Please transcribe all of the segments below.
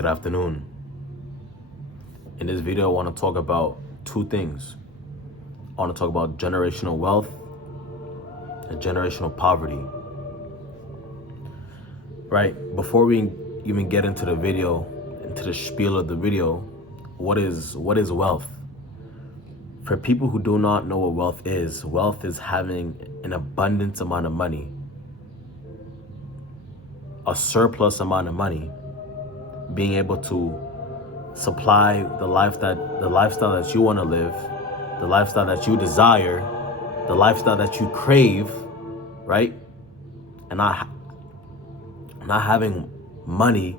Good afternoon. In this video, I want to talk about two things. I want to talk about generational wealth and generational poverty. Right? Before we even get into the video, into the spiel of the video, what is wealth? For people who do not know what wealth is having an abundance amount of money, a surplus amount of money, being able to supply the lifestyle that you want to live, the lifestyle that you desire, the lifestyle that you crave, right? And not having money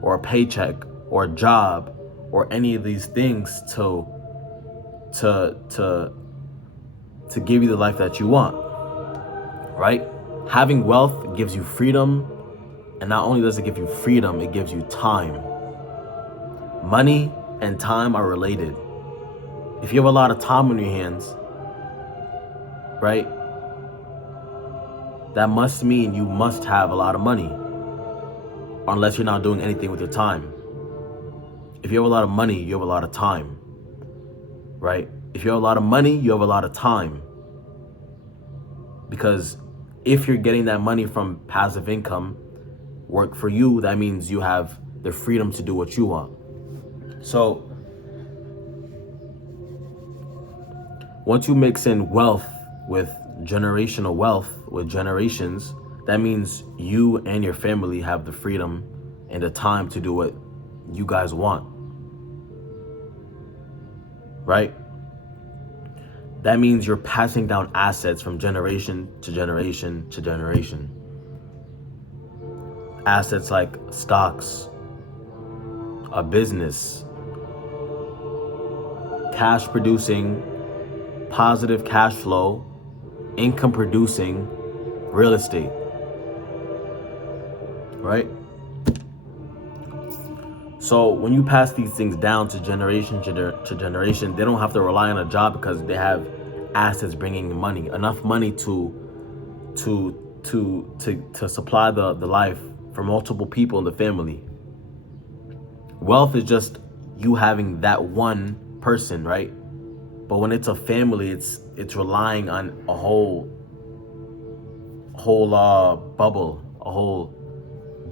or a paycheck or a job or any of these things to give you the life that you want, right? Having wealth gives you freedom, and not only does it give you freedom, it gives you time. Money and time are related. If you have a lot of time on your hands, right, that must mean you must have a lot of money, unless you're not doing anything with your time. If you have a lot of money, you have a lot of time, right? If you have a lot of money, you have a lot of time. Because if you're getting that money from passive income, work for you, that means you have the freedom to do what you want. So once you mix in wealth with generational wealth, with generations, that means you and your family have the freedom and the time to do what you guys want, right? That means you're passing down assets from generation to generation to generation. Assets like stocks, a business, cash producing, positive cash flow, income producing real estate, right? So when you pass these things down to generation to generation, they don't have to rely on a job because they have assets bringing money, enough money to supply the life for multiple people in the family. Wealth is just you having that one person, right? But when it's a family, it's relying on a whole bubble, a whole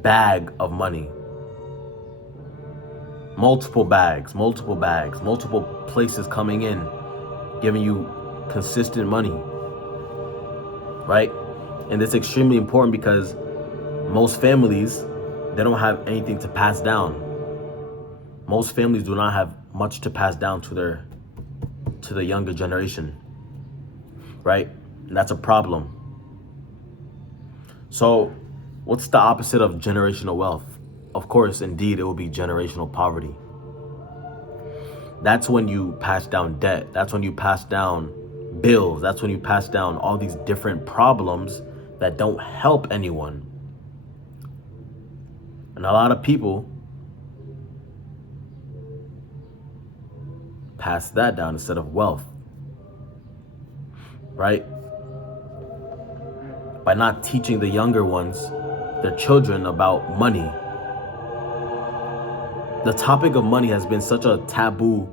bag of money. Multiple bags, multiple places coming in, giving you consistent money, right? And it's extremely important because most families, they don't have anything to pass down. Most families do not have much to pass down to the younger generation, right? And that's a problem. So what's the opposite of generational wealth? Of course, indeed, it will be generational poverty. That's when you pass down debt. That's when you pass down bills. That's when you pass down all these different problems that don't help anyone. And a lot of people pass that down instead of wealth, right? By not teaching the younger ones, their children, about money. The topic of money has been such a taboo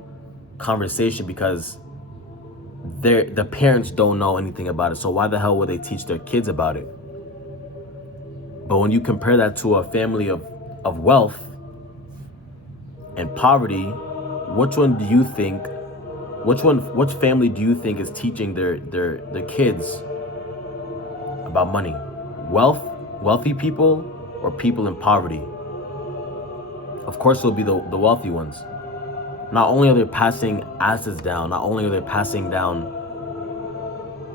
conversation because the parents don't know anything about it. So why the hell would they teach their kids about it? But when you compare that to a family of wealth and poverty, which family do you think is teaching their kids about money? Wealthy people or people in poverty? Of course it'll be the wealthy ones. Not only are they passing assets down, not only are they passing down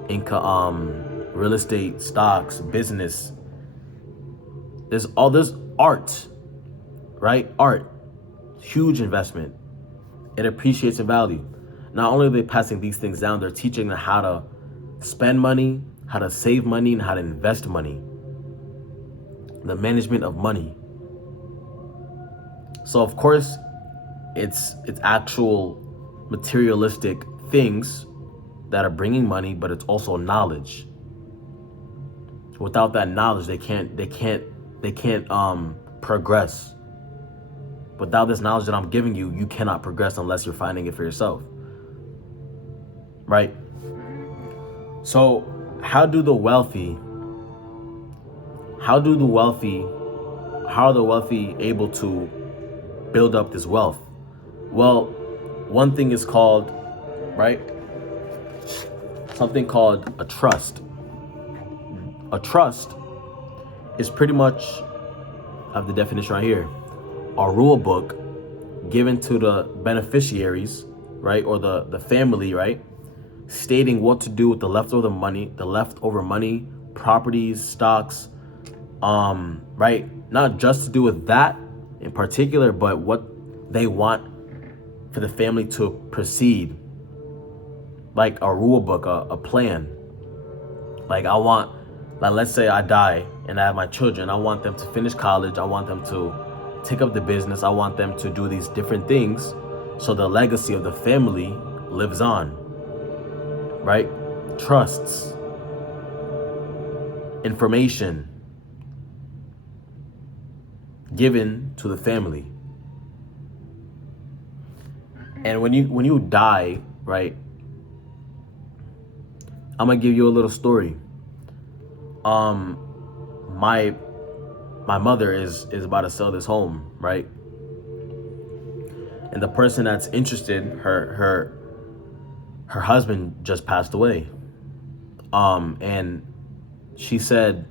income, real estate, stocks, business, there's all this art, right? Art, huge investment. It appreciates in value. Not only are they passing these things down, they're teaching them how to spend money, how to save money, and how to invest money. The management of money. So of course, it's actual materialistic things that are bringing money, but it's also knowledge. Without that knowledge, they can't progress. Without this knowledge that I'm giving you, you cannot progress unless you're finding it for yourself. Right? So how are the wealthy able to build up this wealth? Well, one thing is called, right, something called a trust. A trust is pretty much, I have the definition right here, a rule book given to the beneficiaries, right, or the family, right, stating what to do with the leftover money, properties, stocks, right, not just to do with that in particular, but what they want for the family to proceed, like a rule book, a plan. Like let's say I die and I have my children. I want them to finish college. I want them to take up the business. I want them to do these different things so the legacy of the family lives on, right? Trusts, information given to the family. And when you die, right, I'm gonna give you a little story. My mother is about to sell this home, right? And the person that's interested, her husband just passed away. And she said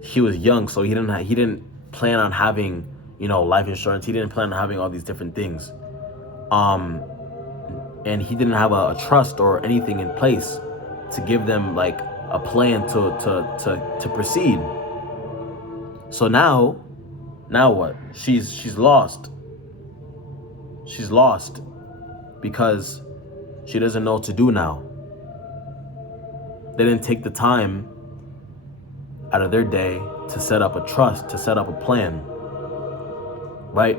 he was young, so he didn't plan on having, life insurance. He didn't plan on having all these different things. And he didn't have a trust or anything in place to give them like a plan to proceed. So now what? She's lost. She's lost because she doesn't know what to do now. They didn't take the time out of their day to set up a trust, to set up a plan, right?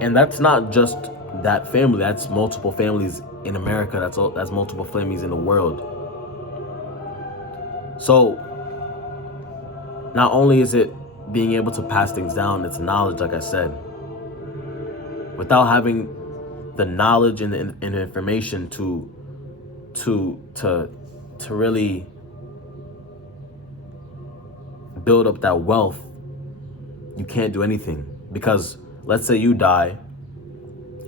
And that's not just that family. That's multiple families in America. That's multiple families in the world. So not only is it being able to pass things down, it's knowledge, like I said. Without having the knowledge and the information to really build up that wealth, you can't do anything. Because let's say you die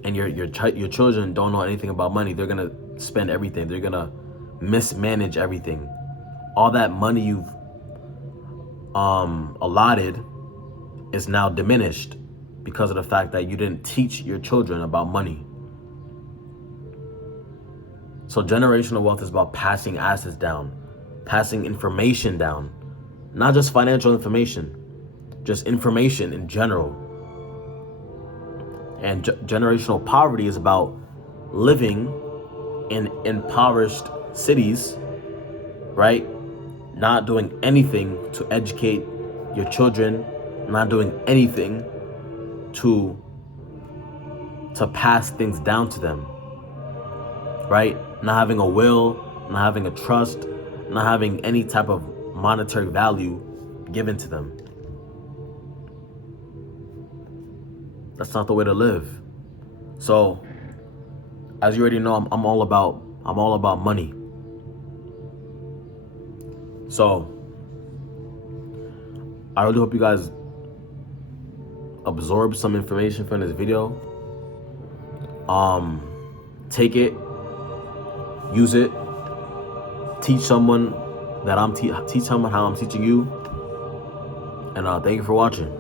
and your children don't know anything about money. They're gonna spend everything. They're gonna mismanage everything. All that money you've allotted is now diminished because of the fact that you didn't teach your children about money. So generational wealth is about passing assets down, passing information down, not just financial information, just information in general. And generational poverty is about living in impoverished cities, right? Not doing anything to educate your children, not doing anything to pass things down to them, right? Not having a will, not having a trust, not having any type of monetary value given to them. That's not the way to live. So, as you already know, I'm all about money. So, I really hope you guys absorb some information from this video. Take it, use it, teach someone how I'm teaching you, and thank you for watching.